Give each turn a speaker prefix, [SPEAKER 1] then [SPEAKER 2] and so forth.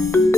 [SPEAKER 1] thank you